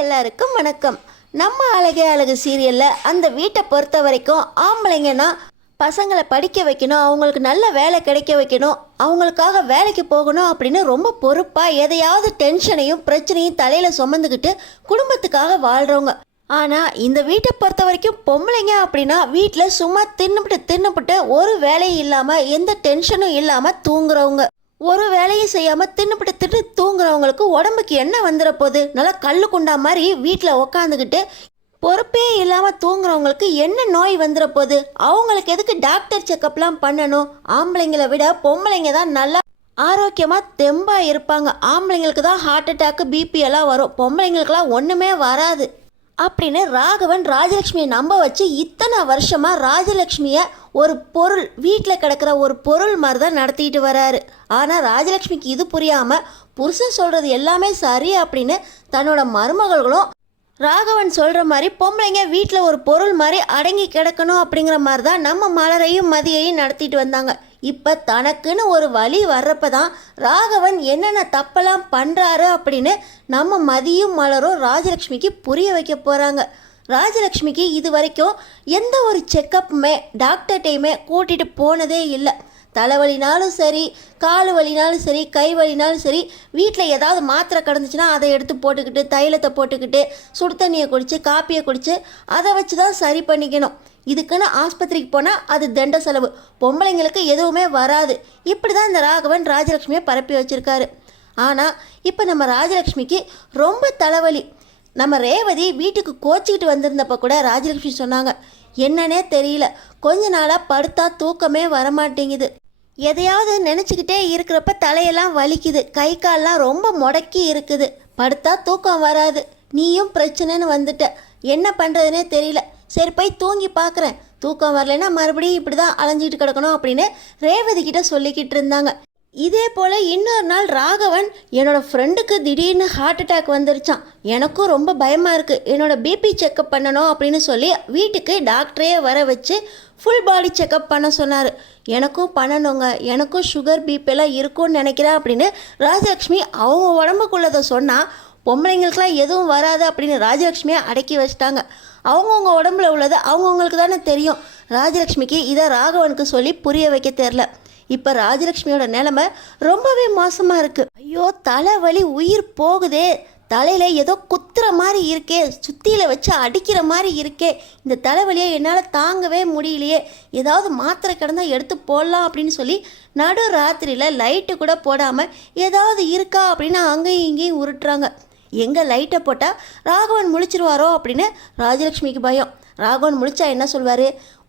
எல்லாருக்கும் வணக்கம். நம்ம அழகே அழகு சீரியலில் அந்த வீட்டை பொறுத்த வரைக்கும் ஆம்பளைங்கன்னா பசங்களை படிக்க வைக்கணும், அவங்களுக்கு நல்ல வேலை கிடைக்க வைக்கணும், அவங்களுக்காக வேலைக்கு போகணும் அப்படின்னு ரொம்ப பொறுப்பாக எதையாவது டென்ஷனையும் பிரச்சனையும் தலையில் சுமந்துக்கிட்டு குடும்பத்துக்காக வாழ்கிறவங்க. ஆனால் இந்த வீட்டை பொறுத்த வரைக்கும் பொம்பளைங்க அப்படின்னா வீட்டில் சும்மா தின்னுபிட்டு ஒரு வேலையும் இல்லாமல் எந்த டென்ஷனும் இல்லாமல் தூங்குறவங்க. ஒரு வேலையும் செய்யாமல் தின்னுபிட்டு தூங்குறவங்களுக்கு உடம்புக்கு என்ன வந்துட போகுது? நல்லா கல்லு குண்டா மாதிரி வீட்டில் உக்காந்துக்கிட்டு பொறுப்பே இல்லாமல் தூங்குறவங்களுக்கு என்ன நோய் வந்துட போகுது? அவங்களுக்கு எதுக்கு டாக்டர் செக்கப்லாம் பண்ணணும்? ஆம்பளைங்களை விட பொம்பளைங்க தான் நல்லா ஆரோக்கியமாக தெம்பாக இருப்பாங்க. ஆம்பளைங்களுக்கு தான் ஹார்ட் அட்டாக்கு பிபி எல்லாம் வரும், பொம்பளைங்களுக்கெல்லாம் ஒன்றுமே வராது அப்படின்னு ராகவன் ராஜலக்ஷ்மியை நம்ப வச்சு இத்தனை வருஷமாக ராஜலக்ஷ்மியை ஒரு பொருள், வீட்டில் கிடக்கிற ஒரு பொருள் மாதிரி தான் நடத்திட்டு வராரு. ஆனால் ராஜலக்ஷ்மிக்கு இது புரியாமல் புருஷன் சொல்கிறது எல்லாமே சரி அப்படின்னு தன்னோட மருமகளும் ராகவன் சொல்கிற மாதிரி பொம்பளைங்க வீட்டில் ஒரு பொருள் மாதிரி அடங்கி கிடக்கணும் அப்படிங்கிற மாதிரி தான் நம்ம மலரையும் மதியையும் நடத்திட்டு வந்தாங்க. இப்போ தனக்குன்னு ஒரு வழி வர்றப்ப தான் ராகவன் என்னென்ன தப்பெல்லாம் பண்ணுறாரு அப்படின்னு நம்ம மதியும் மலரும் ராஜலக்ஷ்மிக்கு புரிய வைக்க போகிறாங்க. ராஜலக்ஷ்மிக்கு இது வரைக்கும் எந்த ஒரு செக்கப்புமே டாக்டர்கிட்டையுமே கூட்டிகிட்டு போனதே இல்லை. தலைவலினாலும் சரி, கால் வலினாலும் சரி, கை வலினாலும் சரி, வீட்டில் ஏதாவது மாத்திரை கிடந்துச்சுன்னா அதை எடுத்து போட்டுக்கிட்டு தைலத்தை போட்டுக்கிட்டு சுடு தண்ணியை குடித்து காப்பியை குடித்து அதை வச்சு தான் சரி பண்ணிக்கணும். இதுக்குன்னு ஆஸ்பத்திரிக்கு போனால் அது தண்ட செலவு, பொம்பளைங்களுக்கு எதுவுமே வராது. இப்படி தான் இந்த ராகவன் ராஜலக்ஷ்மியை பரப்பி வச்சுருக்காரு. ஆனால் இப்போ நம்ம ராஜலக்ஷ்மிக்கு ரொம்ப தலைவலி. நம்ம ரேவதி வீட்டுக்கு கோச்சிக்கிட்டு வந்திருந்தப்போ கூட ராஜலக்ஷ்மி சொன்னாங்க, என்னன்னே தெரியல, கொஞ்ச நாளாக படுத்தா தூக்கமே வரமாட்டேங்குது, எதையாவது நினச்சிக்கிட்டே இருக்கிறப்ப தலையெல்லாம் வலிக்குது, கை கால்லாம் ரொம்ப முடக்கி இருக்குது, படுத்தா தூக்கம் வராது, நீயும் பிரச்சனைன்னு வந்துட்ட, என்ன பண்ணுறதுனே தெரியல, சரி போய் தூங்கி பார்க்குறேன், தூக்கம் வரலைன்னா மறுபடியும் இப்படி தான் அலைஞ்சிட்டு கிடக்கணும் அப்படின்னு ரேவதி கிட்ட சொல்லிக்கிட்டு இருந்தாங்க. இதே போல் இன்னொரு நாள் ராகவன், என்னோடய ஃப்ரெண்டுக்கு திடீர்னு ஹார்ட் அட்டாக் வந்துருச்சான், எனக்கும் ரொம்ப பயமாக இருக்குது, என்னோடய பிபி செக்கப் பண்ணணும் அப்படின்னு சொல்லி வீட்டுக்கு டாக்டரே வர வச்சு ஃபுல் பாடி செக்கப் பண்ண சொன்னார். எனக்கும் பண்ணணுங்க, எனக்கும் சுகர் பிபிலாம் இருக்கும்னு நினைக்கிறேன் அப்படின்னு ராஜலக்ஷ்மி அவங்க உடம்புக்குள்ளதை சொன்னால் பொம்பளைங்களுக்கெல்லாம் எதுவும் வராது அப்படின்னு ராஜலக்ஷ்மியை அடக்கி வச்சிட்டாங்க. அவங்கவுங்க உடம்புல உள்ளது அவங்கவுங்களுக்கு தானே தெரியும். ராஜலக்ஷ்மிக்கு இதை ராகவனுக்கு சொல்லி புரிய வைக்க தெரில. இப்போ ராஜலக்ஷ்மியோட நிலைமை ரொம்பவே மோசமாக இருக்குது. ஐயோ தலைவலி, உயிர் போகுதே, தலையில் ஏதோ குத்துற மாதிரி இருக்கே, சுத்தியில் வச்சு அடிக்கிற மாதிரி இருக்கே, இந்த தலைவலியை என்னால் தாங்கவே முடியலையே, ஏதாவது மாத்திரை கிடந்தால் எடுத்து போடலாம் அப்படின்னு சொல்லி நடு ராத்திரியில் லைட்டு கூட போடாமல் ஏதாவது இருக்கா அப்படின்னு அங்கேயும் இங்கேயும் உருட்டுறாங்க. எங்கே லைட்டை போட்டால் ராகவன் முழிச்சிருவாரோ அப்படின்னு ராஜலக்ஷ்மிக்கு பயம். ராகவன் முழிச்சா என்ன சொல்வார்?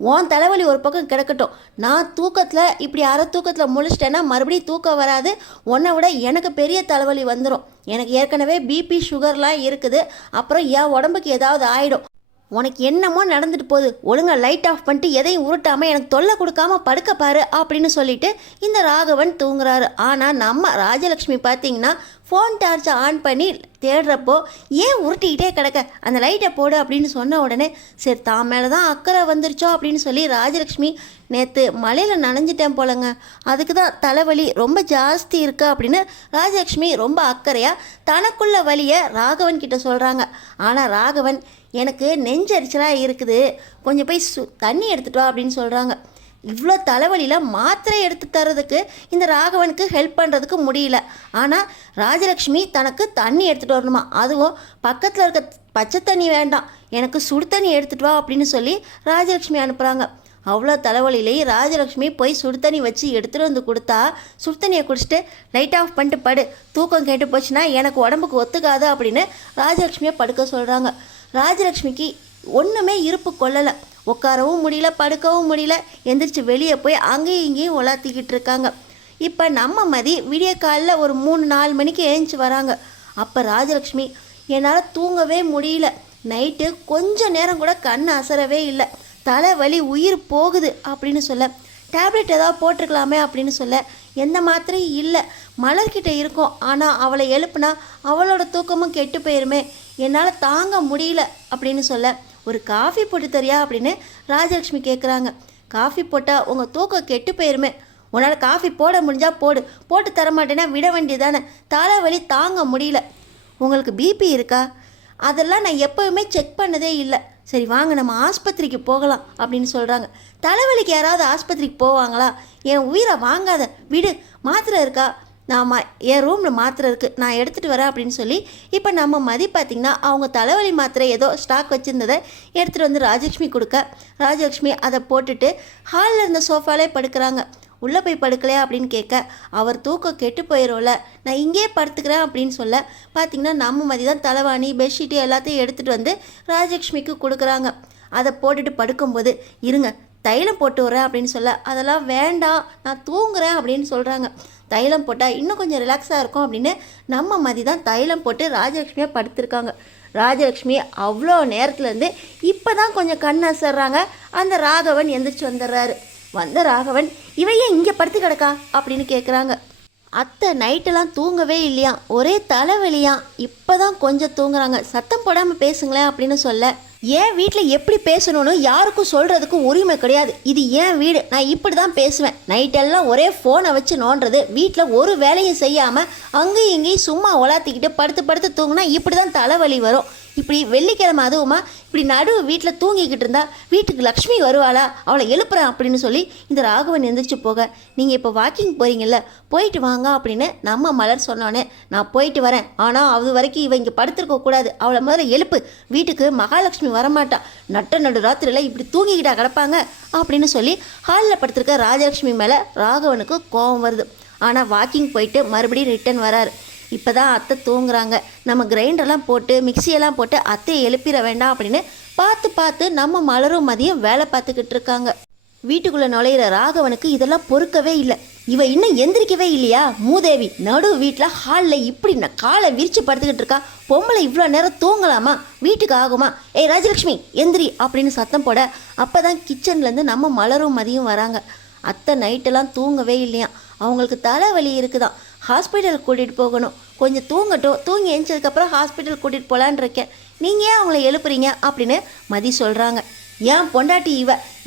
உன் தலைவலி ஒரு பக்கம் கிடக்கட்டும், நான் தூக்கத்தில் இப்படி அரை தூக்கத்தில் முழிச்சிட்டேன்னா மறுபடியும் தூக்கம் வராது, உன்னை விட எனக்கு பெரிய தலைவலி வந்துடும், எனக்கு ஏற்கனவே பிபி சுகர்லாம் இருக்குது, அப்புறம் என் உடம்புக்கு ஏதாவது ஆகிடும், உனக்கு என்னமோ நடந்துட்டு போகுது, ஒழுங்கா லைட் ஆஃப் பண்ணிட்டு எதையும் உருட்டாமல் எனக்கு தொல்லை கொடுக்காம படுக்க பாரு அப்படின்னு சொல்லிட்டு இந்த ராகவன் தூங்குறாரு. ஆனால் நம்ம ராஜலக்ஷ்மி பார்த்தீங்கன்னா ஃபோன் டார்ச்சை ஆன் பண்ணி தேடுறப்போ, ஏன் உருட்டிக்கிட்டே கிடக்க, அந்த லைட்டை போடு அப்படின்னு சொன்ன உடனே சரி தான் மேலே தான் அக்கறை வந்துருச்சோ அப்படின்னு சொல்லி ராஜலக்ஷ்மி, நேற்று மழையில் நனைஞ்சிட்டேன் போலங்க, அதுக்கு தான் தலைவலி ரொம்ப ஜாஸ்தி இருக்கு அப்படின்னு ராஜலக்ஷ்மி ரொம்ப அக்கறையாக தனக்குள்ள வலியை ராகவன் கிட்ட சொல்கிறாங்க. ஆனால் ராகவன், எனக்கு நெஞ்சரிச்சலாக இருக்குது, கொஞ்சம் போய் தண்ணி எடுத்துகிட்டு வா அப்படின்னு சொல்கிறாங்க. இவ்வளோ தலைவலியில் மாத்திரை எடுத்து தர்றதுக்கு இந்த ராகவனுக்கு ஹெல்ப் பண்ணுறதுக்கு முடியல. ஆனால் ராஜலக்ஷ்மி தனக்கு தண்ணி எடுத்துகிட்டு வரணுமா, அதுவும் பக்கத்தில் இருக்க பச்சை தண்ணி வேண்டாம், எனக்கு சுடு தண்ணி எடுத்துகிட்டு வா அப்படின்னு சொல்லி ராஜலக்ஷ்மி அனுப்புகிறாங்க. அவ்வளோ தலைவலியிலேயே ராஜலக்ஷ்மி போய் சுடு தண்ணி வச்சு எடுத்துகிட்டு வந்து கொடுத்தா, சுடு தண்ணியை குடிச்சிட்டு லைட் ஆஃப் பண்ணிட்டு படு, தூக்கம் கேட்டு போச்சுன்னா எனக்கு உடம்புக்கு ஒத்துக்காது அப்படின்னு ராஜலக்ஷ்மியை படுக்க சொல்கிறாங்க. ராஜலக்ஷ்மிக்கு ஒன்றுமே இருப்பு கொள்ளலை, உட்காரவும் முடியல, படுக்கவும் முடியல, எந்திரிச்சு வெளியே போய் அங்கேயும் இங்கேயும் உலாத்திக்கிட்டு இருக்காங்க. இப்போ நம்ம மதி விடிய காலில் ஒரு 3-4 மணிக்கு எழுந்துச்சி வராங்க. அப்போ ராஜலக்ஷ்மி, என்னால் தூங்கவே முடியல, நைட்டு கொஞ்சம் நேரம் கூட கண் அசரவே இல்லை, தலைவலி உயிர் போகுது அப்படின்னு சொல்ல, டேப்லெட் ஏதாவது போட்டிருக்கலாமே அப்படின்னு சொல்ல, எந்த மாத்திரையும் இல்லை, மலர்கிட்ட இருக்கும், ஆனால் அவளை எழுப்புனா அவளோட தூக்கமும் கெட்டு போயிருமே, என்னால் தாங்க முடியல அப்படின்னு சொல்ல, ஒரு காஃபி போட்டு தரியா அப்படின்னு ராஜலக்ஷ்மி கேட்குறாங்க. காஃபி போட்டால் உங்கள் தூக்கம் கெட்டு போயிருமே, உன்னால் காஃபி போட முடிஞ்சால் போடு, போட்டு தர மாட்டேன்னா விட வேண்டியதானே, தலைவலி தாங்க முடியல, உங்களுக்கு பிபி இருக்கா, அதெல்லாம் நான் எப்போவுமே செக் பண்ணதே இல்லை. சரி வாங்க நம்ம ஆஸ்பத்திரிக்கு போகலாம் அப்படின்னு சொல்கிறாங்க. தலைவலிக்கு யாராவது ஆஸ்பத்திரிக்கு போவாங்களா? என் உயிரை வாங்காத விடு, மாத்திரை இருக்கா? நான் என் ரூமில் மாத்திரை இருக்குது, நான் எடுத்துகிட்டு வரேன் அப்படின்னு சொல்லி இப்போ நம்ம மதி பார்த்திங்கன்னா அவங்க தலைவலி மாத்திரை ஏதோ ஸ்டாக் வச்சுருந்ததை எடுத்துகிட்டு வந்து ராஜலக்ஷ்மி கொடுக்க, ராஜலக்ஷ்மி அதை போட்டுட்டு ஹாலில் இருந்த சோஃபாலே படுக்கிறாங்க. உள்ளே போய் படுக்கலையா அப்படின்னு கேட்க, அவர் தூக்கம் கெட்டு போயிடும்ல, நான் இங்கேயே படுத்துக்கிறேன் அப்படின்னு சொல்ல பார்த்திங்கன்னா நம்ம மதி தான் தலைவாணி பெட்ஷீட்டு எல்லாத்தையும் எடுத்துகிட்டு வந்து ராஜலக்ஷ்மிக்கு கொடுக்குறாங்க. அதை போட்டுட்டு படுக்கும்போது இருங்க தைலம் போட்டு வரேன் அப்படின்னு சொல்ல, அதெல்லாம் வேண்டாம் நான் தூங்குறேன் அப்படின்னு சொல்கிறாங்க. தைலம் போட்டால் இன்னும் கொஞ்சம் ரிலாக்ஸாக இருக்கும் அப்படின்னு நம்ம மதி தான் தைலம் போட்டு ராஜலக்ஷ்மியாக படுத்திருக்காங்க. ராஜலக்ஷ்மி அவ்வளோ நேரத்துலேருந்து இப்போ தான் கொஞ்சம் கண் அசர்றாங்க. அந்த ராகவன் எந்திரிச்சு வந்துடுறாரு. வந்த ராகவன் இவையே இங்கே படுத்து கிடக்கா அப்படின்னு கேட்குறாங்க. அத்தை நைட்டெல்லாம் தூங்கவே இல்லையா, ஒரே தலைவலியாம், இப்போ தான் கொஞ்சம் தூங்குறாங்க, சத்தம் போடாமல் பேசுங்களேன் அப்படின்னு சொல்ல, என் வீட்டில் எப்படி பேசணும்னு யாருக்கும் சொல்கிறதுக்கு உரிமை கிடையாது, இது என் வீடு, நான் இப்படி தான் பேசுவேன். நைட்டெல்லாம் ஒரே ஃபோனை வச்சு நோண்டுறது, வீட்டில் ஒரு வேலையும் செய்யாமல் அங்கேயும் இங்கேயும் சும்மா உலாத்திக்கிட்டு படுத்து படுத்து தூங்கினா இப்படி தான் தலைவலி வரும். இப்படி வெள்ளிக்கிழமை அதுவுமா இப்படி நடுவு வீட்டில் தூங்கிக்கிட்டு இருந்தா வீட்டுக்கு லக்ஷ்மி வருவாளா, அவளை எழுப்புறேன் அப்படின்னு சொல்லி இந்த ராகவன் எந்திரிச்சு போக, நீங்கள் இப்போ வாக்கிங் போகிறீங்கல்ல போயிட்டு வாங்க அப்படின்னு நம்ம மலர் சொன்னோன்னே, நான் போயிட்டு வரேன், ஆனால் அது வரைக்கும் இவன் இங்கே படுத்திருக்க கூடாது, அவளை முதல்ல எழுப்பு, வீட்டுக்கு மகாலட்சுமி வரமாட்டா, நடு ராத்திரியில் இப்படி தூங்கிக்கிட்டா கிடப்பாங்க அப்படின்னு சொல்லி ஹாலில் படுத்திருக்க ராஜலக்ஷ்மி மேலே ராகவனுக்கு கோபம் வருது. ஆனால் வாக்கிங் போயிட்டு மறுபடியும் ரிட்டன் வராரு. இப்போ தான் அத்தை தூங்குறாங்க, நம்ம கிரைண்டர்லாம் போட்டு மிக்சியெல்லாம் போட்டு அத்தையை எழுப்பிட வேண்டாம் அப்படின்னு பார்த்து நம்ம மலரும் மதியம் வேலை பார்த்துக்கிட்டு இருக்காங்க. வீட்டுக்குள்ளே நுழையிற ராகவனுக்கு இதெல்லாம் பொறுக்கவே இல்லை. இவ இன்னும் எந்திரிக்கவே இல்லையா மூதேவி, நடு வீட்டில் ஹாலில் இப்படி காலை விரித்து படுத்துக்கிட்டு இருக்கா, பொம்பளை இவ்வளோ நேரம் தூங்கலாமா, வீட்டுக்கு ஆகுமா, ஏய் ராஜலக்ஷ்மி எந்திரி அப்படின்னு சத்தம் போட, அப்போ தான் கிச்சன்லேருந்து நம்ம மலரும் மதியம் வராங்க. அத்தை நைட்டெல்லாம் தூங்கவே இல்லையா, அவங்களுக்கு தலைவலி இருக்குதான், ஹாஸ்பிட்டலுக்கு கூட்டிகிட்டு போகணும், கொஞ்சம் தூங்கட்டும், தூங்கி எழுந்ததுக்கப்புறம் ஹாஸ்பிட்டல் கூட்டிகிட்டு போகலான் இருக்கேன், நீங்கள் ஏன் அவங்கள எழுப்புறீங்க அப்படின்னு மதி சொல்கிறாங்க. ஏன் பொண்டாட்டி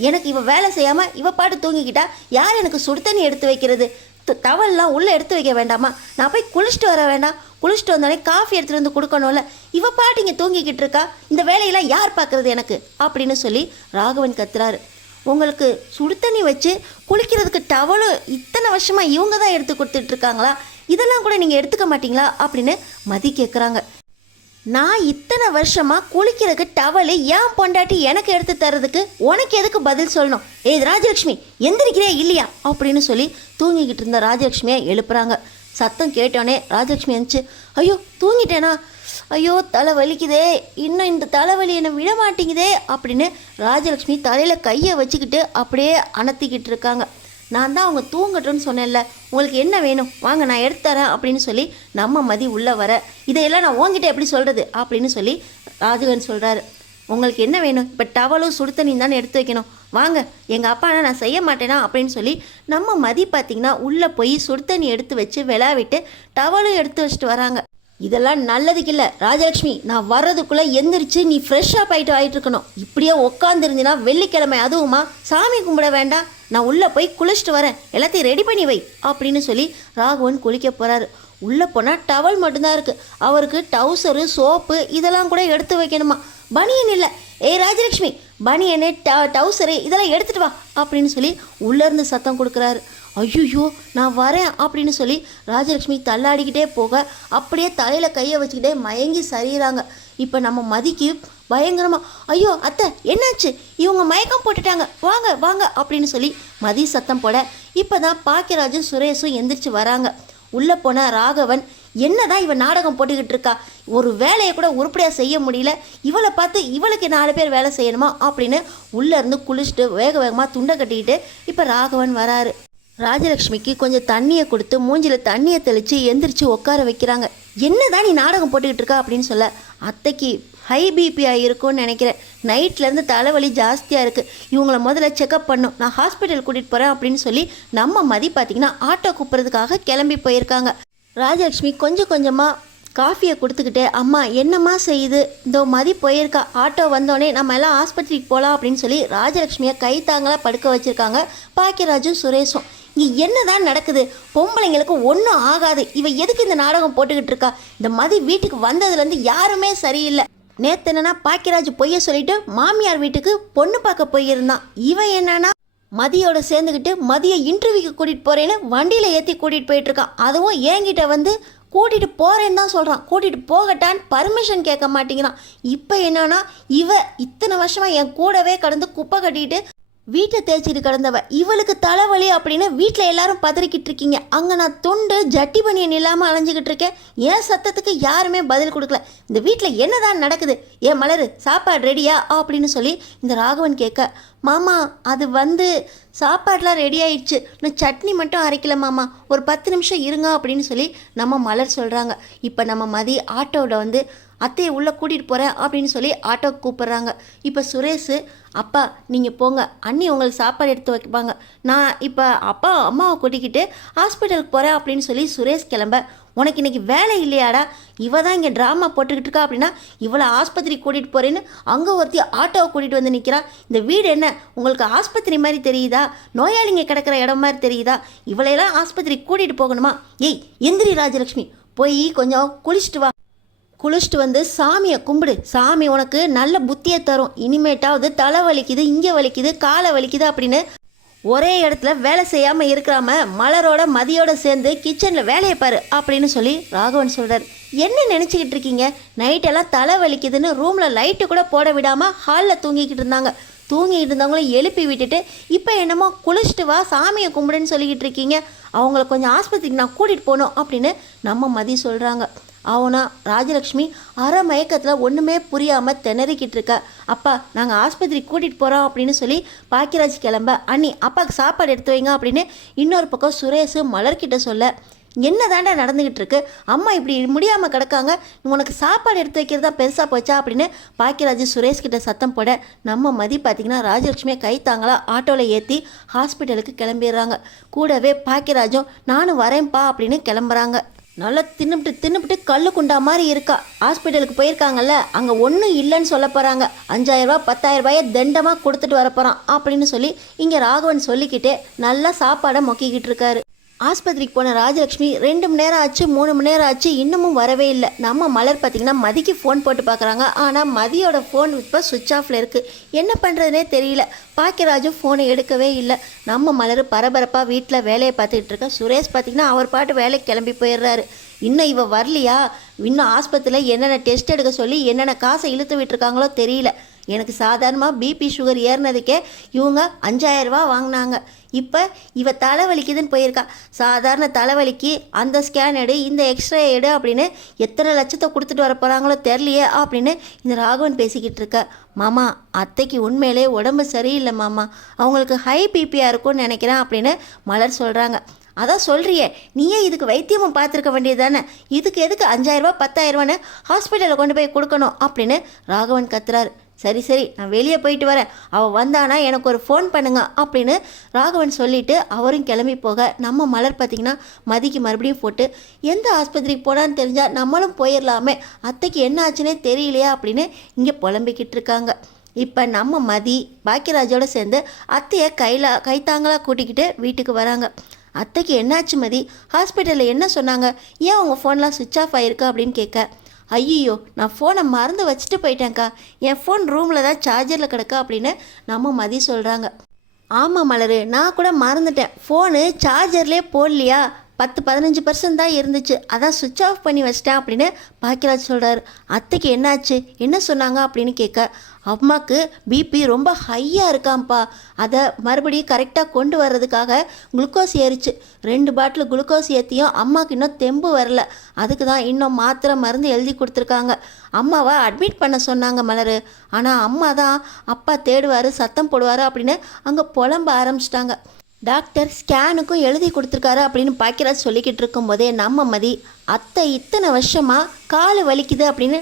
எனக்கு இவ வேலை செய்யாமல் இவ பாட்டு தூங்கிக்கிட்டா யார் எனக்கு சுடு தண்ணி எடுத்து வைக்கிறது, டவல்லாம் உள்ளே எடுத்து வைக்க வேண்டாமா, நான் போய் குளிச்சுட்டு வர வேண்டாம், குளிச்சுட்டு வந்தோடனே காஃபி எடுத்துகிட்டு வந்து கொடுக்கணும்ல, இவ பாட்டு இங்கே தூங்கிக்கிட்டு இருக்கா, இந்த வேலையெல்லாம் யார் பார்க்குறது எனக்கு அப்படின்னு சொல்லி ராகவன் கத்துறாரு. உங்களுக்கு சுடு தண்ணி வச்சு குளிக்கிறதுக்கு டவலு இத்தனை வருஷமாக இவங்க தான் எடுத்து கொடுத்துட்ருக்காங்களா, இதெல்லாம் கூட நீங்கள் எடுத்துக்க மாட்டிங்களா அப்படின்னு மதி கேட்குறாங்க. நான் இத்தனை வருஷமாக குளிக்கிறதுக்கு டவலு ஏன் பொண்டாட்டி எனக்கு எடுத்து தர்றதுக்கு உனக்கு எதுக்கு பதில் சொல்லணும், ஏய் ராஜலக்ஷ்மி எந்திரிக்கிறே இல்லையா அப்படின்னு சொல்லி தூங்கிக்கிட்டு இருந்த ராஜலக்ஷ்மியை எழுப்புறாங்க. சத்தம் கேட்டோடனே ராஜலக்ஷ்மி இருந்துச்சு, ஐயோ தூங்கிட்டேனா, ஐயோ தலை வலிக்குதே, இன்னும் இந்த தலைவலி என்னை விட மாட்டேங்குதே அப்படின்னு ராஜலக்ஷ்மி தலையில் கையை வச்சுக்கிட்டு அப்படியே அணத்திக்கிட்டு இருக்காங்க. நான் தான் அவங்க தூங்கட்டும்னு சொன்னேன்ல, உங்களுக்கு என்ன வேணும் வாங்க நான் எடுத்து தரேன் அப்படின்னு சொல்லி நம்ம மதி உள்ளே வர, இதையெல்லாம் நான் உங்ககிட்ட எப்படி சொல்கிறது அப்படின்னு சொல்லி ராஜகன் சொல்கிறாரு. உங்களுக்கு என்ன வேணும், இப்போ டவலும் சுடு தண்ணி தானே எடுத்து வைக்கணும், வாங்க, எங்கள் அப்பானா நான் செய்ய மாட்டேனா அப்படின்னு சொல்லி நம்ம மதி பார்த்திங்கன்னா உள்ளே போய் சுடு தண்ணி எடுத்து வச்சு விளையாவிட்டு டவலும் எடுத்து வச்சுட்டு வராங்க. இதெல்லாம் நல்லதுக்கு இல்லை ராஜலக்ஷ்மி, நான் வர்றதுக்குள்ளே எந்திரிச்சு நீ ஃப்ரெஷ்ஷாக ஆகிட்டு இருக்கணும், இப்படியே உட்காந்துருந்தினா வெள்ளிக்கிழமை அதுவுமா சாமி கும்பிட வேண்டாம், நான் உள்ளே போய் குளிச்சுட்டு வரேன், எல்லாத்தையும் ரெடி பண்ணி வை அப்படின்னு சொல்லி ராகவன் குளிக்க போகிறாரு. உள்ளே போனால் டவல் மட்டும்தான் இருக்குது, அவருக்கு டவுசரு சோப்பு இதெல்லாம் கூட எடுத்து வைக்கணுமா, பனியன் இல்லை, ஏய் ராஜலக்ஷ்மி பனியனு டவுசரு இதெல்லாம் எடுத்துகிட்டு வா அப்படின்னு சொல்லி உள்ளேருந்து சத்தம் கொடுக்குறாரு. ஐயோ நான் வரேன் அப்படின்னு சொல்லி ராஜலக்ஷ்மி தள்ளாடிக்கிட்டே போக அப்படியே தலையில் கையை வச்சுக்கிட்டே மயங்கி சரியிறாங்க. இப்போ நம்ம மதிக்கு பயங்கரமாக, ஐயோ அத்தை என்னாச்சு, இவங்க மயக்கம் போட்டுட்டாங்க, வாங்க வாங்க அப்படின்னு சொல்லி மதி சத்தம் போட, இப்போ தான் பாக்கியராஜும் சுரேஷும் எந்திரிச்சு வராங்க. உள்ளே போன ராகவன், என்னதான் இவன் நாடகம் போட்டுக்கிட்டு இருக்கா, ஒரு வேலையை கூட உருப்படியாக செய்ய முடியல, இவளை பார்த்து இவளுக்கு 4 பேர் வேலை செய்யணுமா அப்படின்னு உள்ளேருந்து குளிச்சுட்டு வேக வேகமாக துண்டை கட்டிக்கிட்டு இப்போ ராகவன் வராரு. ராஜலக்ஷ்மிக்கு கொஞ்சம் தண்ணியை கொடுத்து மூஞ்சில் தண்ணியை தெளித்து எந்திரிச்சு உட்கார வைக்கிறாங்க. என்னதான் நீ நாடகம் போட்டுக்கிட்டு இருக்கா அப்படின்னு சொல்ல, அத்தைக்கு ஹை பிபியாக இருக்கும்னு நினைக்கிறேன், நைட்லேருந்து தலைவலி ஜாஸ்தியாக இருக்குது, இவங்கள முதல்ல செக்கப் பண்ணும், நான் ஹாஸ்பிட்டல் கூட்டிகிட்டு போகிறேன் அப்படின்னு சொல்லி நம்ம மதி பார்த்திங்கன்னா ஆட்டோ கூப்பிட்றதுக்காக கிளம்பி போயிருக்காங்க. ராஜலக்ஷ்மி கொஞ்சம் கொஞ்சமாக காஃபியை கொடுத்துக்கிட்டே, அம்மா என்னம்மா செய்யுது, இந்த மதி போயிருக்கா, ஆட்டோ வந்தோடனே நம்ம எல்லாம் ஆஸ்பத்திரிக்கு போகலாம் அப்படின்னு சொல்லி ராஜலக்ஷ்மியை கை தாங்களாக படுக்க வச்சுருக்காங்க பாக்கியராஜும் சுரேஷும். இங்கே என்ன தான் நடக்குது, பொம்பளைங்களுக்கு ஒன்றும் ஆகாது, இவ எதுக்கு இந்த நாடகம் போட்டுக்கிட்டு இருக்கா, இந்த மதி வீட்டுக்கு வந்ததுலேருந்து யாருமே சரியில்லை, நேத்து என்னன்னா பாக்கியராஜ் பொய்ய சொல்லிட்டு மாமியார் வீட்டுக்கு பொண்ணு பார்க்க போயிருந்தான். இவன் என்னன்னா மதியோட சேர்ந்துக்கிட்டு மதிய இன்டர்வியூக்கு கூட்டிகிட்டு போகிறேன்னு வண்டியில் ஏற்றி கூட்டிகிட்டு போயிட்டுருக்கான். அதுவும் என்கிட்ட வந்து கூட்டிகிட்டு போகிறேன்னு தான் சொல்கிறான். கூட்டிகிட்டு போகட்டான்னு பர்மிஷன் கேட்க மாட்டேங்கிறான். இப்போ என்னன்னா இத்தனை வருஷமாக என் கூடவே கடந்து குப்பை கட்டிட்டு வீட்டை தேய்ச்சிட்டு கிடந்தவ இவளுக்கு தலைவலி அப்படின்னு வீட்டில் எல்லாரும் பதறிக்கிட்டு இருக்கீங்க. அங்கே நான் துண்டு ஜட்டி பனியன் இல்லாமல் அலைஞ்சிக்கிட்டு இருக்கேன். என் சத்தத்துக்கு யாருமே பதில் கொடுக்கல. இந்த வீட்டில் என்னதான் நடக்குது? ஏன் மலரு சாப்பாடு ரெடியா அப்படின்னு சொல்லி இந்த ராகவன் கேட்க, மாமா அது வந்து சாப்பாடெலாம் ரெடி ஆயிடுச்சு, நான் சட்னி மட்டும் அரைக்கல மாமா, ஒரு 10 நிமிஷம் இருங்க அப்படின்னு சொல்லி நம்ம மலர் சொல்கிறாங்க. இப்போ நம்ம மதி ஆட்டோவில் வந்து அத்தையை உள்ளே கூட்டிகிட்டு போகிறேன் அப்படின்னு சொல்லி ஆட்டோக்கு கூப்பிட்றாங்க. இப்போ சுரேஷ், அப்பா நீங்கள் போங்க, அண்ணி உங்களுக்கு சாப்பாடு எடுத்து வைப்பாங்க, நான் இப்போ அப்பா அம்மாவை கூட்டிக்கிட்டு ஹாஸ்பிட்டலுக்கு போகிறேன் அப்படின்னு சொல்லி சுரேஷ் கிளம்ப, உனக்கு இன்றைக்கி வேலை இல்லையாடா? இவ தான் இங்கே ட்ராமா போட்டுக்கிட்டு இருக்கா அப்படின்னா இவளை ஆஸ்பத்திரி கூட்டிகிட்டு போகிறேன்னு அங்கே ஒருத்தி ஆட்டோவை கூட்டிகிட்டு வந்து நிற்கிறா. இந்த வீடு என்ன உங்களுக்கு ஆஸ்பத்திரி மாதிரி தெரியுதா? நோயாளிங்க கிடக்கிற இடம் மாதிரி தெரியுதா? இவளையெல்லாம் ஆஸ்பத்திரி கூட்டிகிட்டு போகணுமா? ஏய் எந்திரி ராஜலக்ஷ்மி, போய் கொஞ்சம் குளிச்சுட்டு வா, குளிச்சுட்டு வந்து சாமியை கும்பிடு, சாமி உனக்கு நல்ல புத்தியை தரும். இனிமேட்டாவது தலை வலிக்குது, இங்கே வலிக்குது, காலை வலிக்குது அப்படின்னு ஒரே இடத்துல வேலை செய்யாமல் இருக்கிறாம மலரோட மதியோட சேர்ந்து கிச்சனில் வேலையை பாரு அப்படின்னு சொல்லி ராகவன் சொல்கிறார். என்ன நினச்சிக்கிட்டு இருக்கீங்க? நைட்டெல்லாம் தலை வலிக்குதுன்னு ரூமில் லைட்டு கூட போட விடாமல் ஹாலில் தூங்கிக்கிட்டு இருந்தாங்க. தூங்கிக்கிட்டு இருந்தவங்களும் எழுப்பி விட்டுட்டு இப்போ என்னமோ குளிச்சுட்டு வா சாமியை கும்பிடுன்னு சொல்லிக்கிட்டு இருக்கீங்க. அவங்கள கொஞ்சம் ஆஸ்பத்திரிக்கு நான் கூட்டிகிட்டு போகணும் அப்படின்னு நம்ம மதி சொல்கிறாங்க. அவனா ராஜலக்ஷ்மி அரை மயக்கத்தில் ஒன்றுமே புரியாமல் திணறிக்கிட்டு இருக்க. அப்பா நாங்கள் ஆஸ்பத்திரி கூட்டிகிட்டு போகிறோம் அப்படின்னு சொல்லி பாக்கியராஜ் கிளம்ப, அண்ணி அப்பாவுக்கு சாப்பாடு எடுத்து வைங்க அப்படின்னு இன்னொரு பக்கம் சுரேஷ் மலர்கிட்ட சொல்ல, என்ன தாண்டா நடந்துக்கிட்டு இருக்கு? அம்மா இப்படி முடியாமல் கிடக்காங்க, உனக்கு சாப்பாடு எடுத்து வைக்கிறதா பெருசாக போச்சா அப்படின்னு பாக்கியராஜ் சுரேஷ்கிட்ட சத்தம் போட, நம்ம மதி பார்த்திங்கன்னா ராஜலட்சுமியை கை தாங்களா ஆட்டோவில் ஏற்றி ஹாஸ்பிட்டலுக்கு கிளம்பிடுறாங்க. கூடவே பாக்கியராஜும் நானும் வரேன்ப்பா அப்படின்னு கிளம்புறாங்க. நல்லா தின்னுபிட்டு கல்லு குண்டா மாதிரி இருக்கா. ஹாஸ்பிட்டலுக்கு போயிருக்காங்கல்ல, அங்கே ஒன்றும் இல்லைன்னு சொல்ல போகிறாங்க. 5000 10,000 தண்டமாக கொடுத்துட்டு வரப்போகிறான் அப்படின்னு சொல்லி இங்கே ராகவன் சொல்லிக்கிட்டே நல்லா சாப்பாடை மொக்கிக்கிட்டு இருக்காரு. ஆஸ்பத்திரிக்கு போன ராஜலக்ஷ்மி 2 மணி நேரம் ஆச்சு, 3 மணி நேரம் ஆச்சு, இன்னமும் வரவே இல்லை. நம்ம மலர் பார்த்திங்கன்னா மதிக்கு ஃபோன் போட்டு பார்க்குறாங்க. ஆனால் மதியோட ஃபோன் இப்போ சுவிட்ச் ஆஃபில் இருக்குது. என்ன பண்ணுறதுனே தெரியல. பாக்கியராஜும் ஃபோனை எடுக்கவே இல்லை. நம்ம மலர் பரபரப்பாக வீட்டில் வேலையை பார்த்துக்கிட்டு இருக்க. சுரேஷ் பார்த்திங்கன்னா அவர் பாட்டு வேலைக்கு கிளம்பி போயிடுறாரு. இன்னும் இவ வரலையா? இன்னும் ஆஸ்பத்திரியில் என்னென்ன டெஸ்ட் எடுக்க சொல்லி என்னென்ன காசை இழுத்து விட்டுருக்காங்களோ தெரியல. எனக்கு சாதாரணமாக பிபி சுகர் ஏறினதுக்கே இவங்க 5000 வாங்கினாங்க. இப்போ இவ தலைவலிக்குதுன்னு போயிருக்கா. சாதாரண தலைவலிக்கு அந்த ஸ்கேன் எடு, இந்த எக்ஸ்ரே எடு அப்படின்னு எத்தனை லட்சத்தை கொடுத்துட்டு வர போகிறாங்களோ தெரியலையே அப்படின்னு இந்த ராகவன் பேசிக்கிட்டு இருக்க. மாமா அத்தைக்கு உண்மையிலே உடம்பு சரியில்லை மாமா, அவங்களுக்கு ஹை பிபியாக இருக்கும்னு நினைக்கிறேன் அப்படின்னு மலர் சொல்கிறாங்க. அதான் சொல்கிறியே, நீயே இதுக்கு வைத்தியமும் பார்த்துருக்க வேண்டியது தானே, இதுக்கு எதுக்கு 5000 10,000 ஹாஸ்பிட்டலில் கொண்டு போய் கொடுக்கணும் அப்படின்னு ராகவன் கத்துறாரு. சரி நான் வெளியே போயிட்டு வரேன், அவள் வந்தானா எனக்கு ஒரு ஃபோன் பண்ணுங்க அப்படின்னு ராகவன் சொல்லிவிட்டு அவரும் கிளம்பி போக, நம்ம மலர் பார்த்திங்கன்னா மதிக்கு மறுபடியும் போட்டு எந்த ஆஸ்பத்திரிக்கு போனான்னு தெரிஞ்சால் நம்மளும் போயிடலாமே, அத்தைக்கு என்ன ஆச்சுன்னே தெரியலையா அப்படின்னு இங்கே புலம்பிக்கிட்டு இருக்காங்க. இப்போ நம்ம மதி பாக்கியராஜோடு சேர்ந்து அத்தையை கைத்தாங்களாக கூட்டிக்கிட்டு வீட்டுக்கு வராங்க. அத்தைக்கு என்னாச்சு மதி? ஹாஸ்பிட்டலில் என்ன சொன்னாங்க? ஏன் உங்கள் ஃபோன்லாம் சுவிட்ச் ஆஃப் ஆகிருக்கா அப்படின்னு கேட்க, ஐயோ நான் ஃபோனை மறந்து வச்சுட்டு போயிட்டேன்க்கா, என் ஃபோன் ரூமில் தான் சார்ஜரில் கிடக்கா அப்படின்னு நம்ம மதி சொல்கிறாங்க. ஆமாம் மலரு, நான் கூட மறந்துட்டேன், ஃபோனு சார்ஜர்லேயே போடலையா, 10-15% தான் இருந்துச்சு, அதான் சுவிட்ச் ஆஃப் பண்ணி வச்சிட்டேன் அப்படின்னு பாக்கியராஜ் சொல்கிறாரு. அத்தைக்கு என்னாச்சு, என்ன சொன்னாங்க அப்படின்னு கேட்க, அம்மாவுக்கு பிபி ரொம்ப ஹையாக இருக்காம்ப்பா, அதை மறுபடியும் கரெக்டாக கொண்டு வர்றதுக்காக குளுக்கோஸ் ஏறிச்சு, 2 பாட்டில் குளுக்கோஸ் ஏற்றியும் அம்மாவுக்கு இன்னும் தெம்பு வரல, அதுக்கு தான் இன்னும் மாத்திரை மருந்து எழுதி கொடுத்துருக்காங்க. அம்மாவை அட்மிட் பண்ண சொன்னாங்க மலர், ஆனால் அம்மா தான் அப்பா தேடுவார் சத்தம் போடுவார் அப்படின்னு அங்கே புலம்ப ஆரம்பிச்சிட்டாங்க. டாக்டர் ஸ்கேனுக்கும் எழுதி கொடுத்துருக்காரு அப்படின்னு பாக்கியராஜ் சொல்லிக்கிட்டு இருக்கும்போதே நம்ம மதி, அத்தை இத்தனை வருஷமாக கால் வலிக்குது அப்படின்னு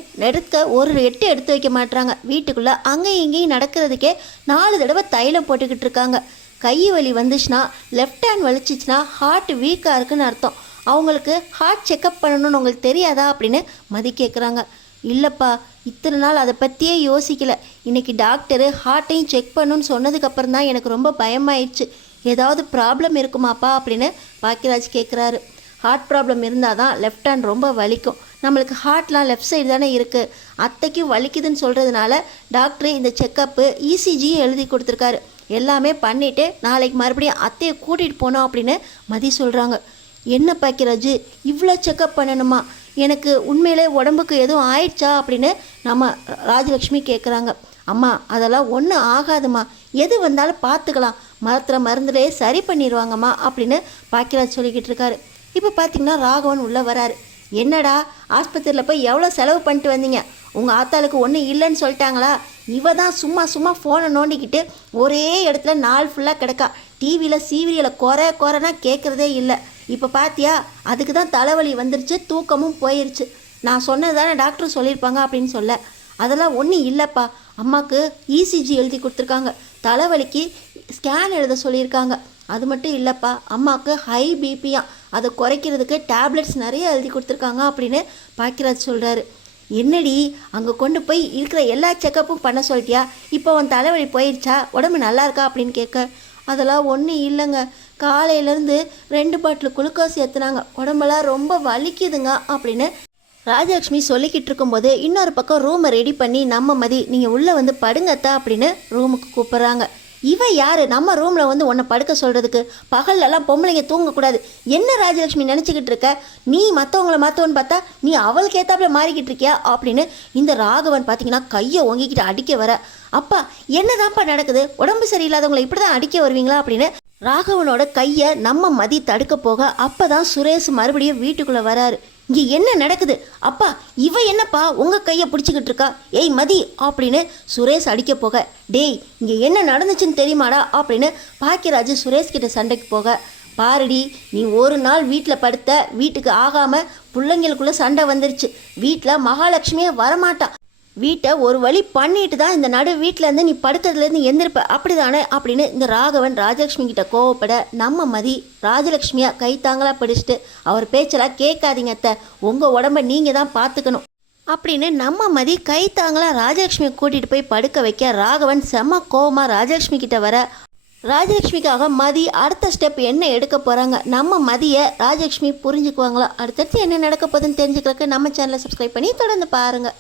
ஒரு எட்டு எடுத்து வைக்க மாட்டுறாங்க. வீட்டுக்குள்ளே அங்கேயும் இங்கேயும் நடக்கிறதுக்கே 4 தடவை தைலம் போட்டுக்கிட்டு இருக்காங்க. கை வலி வந்துச்சுன்னா, லெஃப்ட் ஹேண்ட் வலிச்சிச்சுன்னா ஹார்ட் வீக்காக இருக்குன்னு அர்த்தம். அவங்களுக்கு ஹார்ட் செக்கப் பண்ணணும்னு உங்களுக்கு தெரியாதா அப்படின்னு மதி கேட்குறாங்க. இல்லைப்பா, இத்தனை நாள் அதை பற்றியே யோசிக்கலை, இன்றைக்கி டாக்டரு ஹார்ட்டையும் செக் பண்ணணுன்னு சொன்னதுக்கப்புறம் தான் எனக்கு ரொம்ப பயமாயிடுச்சு, ஏதாவது ப்ராப்ளம் இருக்குமாப்பா அப்படின்னு பாக்கியராஜ் கேட்குறாரு. ஹார்ட் ப்ராப்ளம் இருந்தால் தான் லெஃப்ட் ஹேண்ட் ரொம்ப வலிக்கும், நம்மளுக்கு ஹார்ட்லாம் லெஃப்ட் சைடு தானே இருக்குது, அத்தைக்கும் வலிக்குதுன்னு சொல்கிறதுனால டாக்டர் இந்த செக்கப்பு இசிஜியும் எழுதி கொடுத்துருக்காரு. எல்லாமே பண்ணிவிட்டு நாளைக்கு மறுபடியும் அத்தையை கூட்டிகிட்டு போனோம் அப்படின்னு மதி சொல்கிறாங்க. என்ன பாக்கியராஜு, இவ்வளோ செக்கப் பண்ணணுமா? எனக்கு உண்மையிலே உடம்புக்கு எதுவும் ஆயிடுச்சா அப்படின்னு நம்ம ராஜலக்ஷ்மி கேட்குறாங்க. அம்மா அதெல்லாம் ஒன்றும் ஆகாதுமா, எது வந்தாலும் பார்த்துக்கலாம், மருந்துலேயே சரி பண்ணிடுவாங்கம்மா அப்படின்னு பாக்கியராஜ் சொல்லிக்கிட்டு இருக்காரு. இப்போ பார்த்தீங்கன்னா ராகவன் உள்ளே வராரு. என்னடா ஆஸ்பத்திரியில் போய் எவ்வளோ செலவு பண்ணிட்டு வந்தீங்க? உங்கள் ஆத்தாளுக்கு ஒன்றும் இல்லைன்னு சொல்லிட்டாங்களா? இவ தான் சும்மா ஃபோனை நோண்டிக்கிட்டு ஒரே இடத்துல நாள் ஃபுல்லாக கிடக்கா. டிவியில் சீரியலை குறைனா கேட்குறதே இல்லை. இப்போ பார்த்தியா, அதுக்கு தான் தலைவலி வந்துருச்சு, தூக்கமும் போயிடுச்சு. நான் சொன்னது தானே டாக்டர் சொல்லியிருப்பாங்க அப்படின்னு சொல்ல, அதெல்லாம் ஒன்றும் இல்லைப்பா, அம்மாவுக்கு இசிஜி எழுதி கொடுத்துருக்காங்க, தலைவலிக்கு ஸ்கேன் எழுத சொல்லியிருக்காங்க. அது மட்டும் இல்லைப்பா, அம்மாவுக்கு ஹை பிபியா, அதை குறைக்கிறதுக்கு டேப்லெட்ஸ் நிறைய எழுதி கொடுத்துருக்காங்க அப்படின்னு பாக்கியராஜ் சொல்கிறாரு. என்னடி அங்கே கொண்டு போய் இருக்கிற எல்லா செக்கப்பும் பண்ண சொல்லிட்டியா? இப்போ உன் தலைவலி போயிடுச்சா, உடம்பு நல்லா இருக்கா அப்படின்னு கேட்க, அதெல்லாம் ஒன்றும் இல்லைங்க, காலையிலேருந்து 2 பாட்டில் குளுக்கோஸ் ஏற்றுனாங்க, உடம்பெல்லாம் ரொம்ப வலிக்குதுங்க அப்படின்னு ராஜலக்ஷ்மி சொல்லிக்கிட்டு இருக்கும்போது இன்னொரு பக்கம் ரூமை ரெடி பண்ணி நம்ம மதி நீங்கள் உள்ளே வந்து படுங்கத்தா அப்படின்னு ரூமுக்கு கூப்பிட்றாங்க. இவ யார் நம்ம ரூமில் வந்து உன்னை படுக்க சொல்கிறதுக்கு? பகல்லலாம் பொம்பளைங்க தூங்கக்கூடாது. என்ன ராஜலக்ஷ்மி நினச்சிக்கிட்டு இருக்க? நீ மற்றவங்கள மாற்றவன்னு பார்த்தா நீ அவளுக்கு ஏற்றாப்புல மாறிக்கிட்டு இருக்கியா அப்படின்னு இந்த ராகவன் பார்த்தீங்கன்னா கையை ஓங்கிக்கிட்டு அடிக்க வர, அப்பா என்னதான்ப்பா நடக்குது? உடம்பு சரியில்லாதவங்களை இப்படி தான் அடிக்க வருவீங்களா அப்படின்னு ராகவனோட கையை நம்ம மதி தடுக்க போக, அப்போ தான் சுரேஷ் மறுபடியும் வீட்டுக்குள்ளே வராரு. இங்கே என்ன நடக்குது? அப்பா இவ என்னப்பா உங்கள் கையை பிடிச்சிக்கிட்டு இருக்கா? ஏய் மதி அப்படின்னு சுரேஷ் அடிக்க போக, டேய் இங்கே என்ன நடந்துச்சுன்னு தெரியுமாடா அப்படின்னு பாக்கியராஜ் சுரேஷ் கிட்ட சண்டைக்கு போக, பாருடி நீ ஒரு நாள் வீட்டில் படுத்த, வீட்டுக்கு ஆகாமல் பிள்ளைங்களுக்குள்ளே சண்டை வந்துருச்சு, வீட்டில் மகாலட்சுமியே வரமாட்டா, வீட்டை ஒரு வழி பண்ணிட்டு தான் இந்த நடு வீட்டிலேருந்து நீ படுக்கிறதுலேருந்து எந்திருப்ப, அப்படி தானே அப்படின்னு இந்த ராகவன் ராஜலக்ஷ்மி கிட்ட கோவப்பட, நம்ம மதி ராஜலக்ஷ்மியா கைத்தாங்களா பிடிச்சிட்டு, அவர் பேச்செல்லாம் கேட்காதீங்க அத்தை, உங்கள் உடம்ப நீங்கள் தான் பார்த்துக்கணும் அப்படின்னு நம்ம மதி கைத்தாங்களா ராஜலக்ஷ்மியை கூட்டிகிட்டு போய் படுக்க வைக்க, ராகவன் செம்ம கோவமாக ராஜலக்ஷ்மி கிட்ட வர, ராஜலக்ஷ்மிக்காக மதி அடுத்த ஸ்டெப் என்ன எடுக்க போகிறாங்க, நம்ம மதியை ராஜலக்ஷ்மி புரிஞ்சுக்குவாங்களா, அடுத்தடுத்து என்ன நடக்க போகுதுன்னு தெரிஞ்சுக்கிறதுக்கு நம்ம சேனலை சப்ஸ்கிரைப் பண்ணி தொடர்ந்து பாருங்கள்.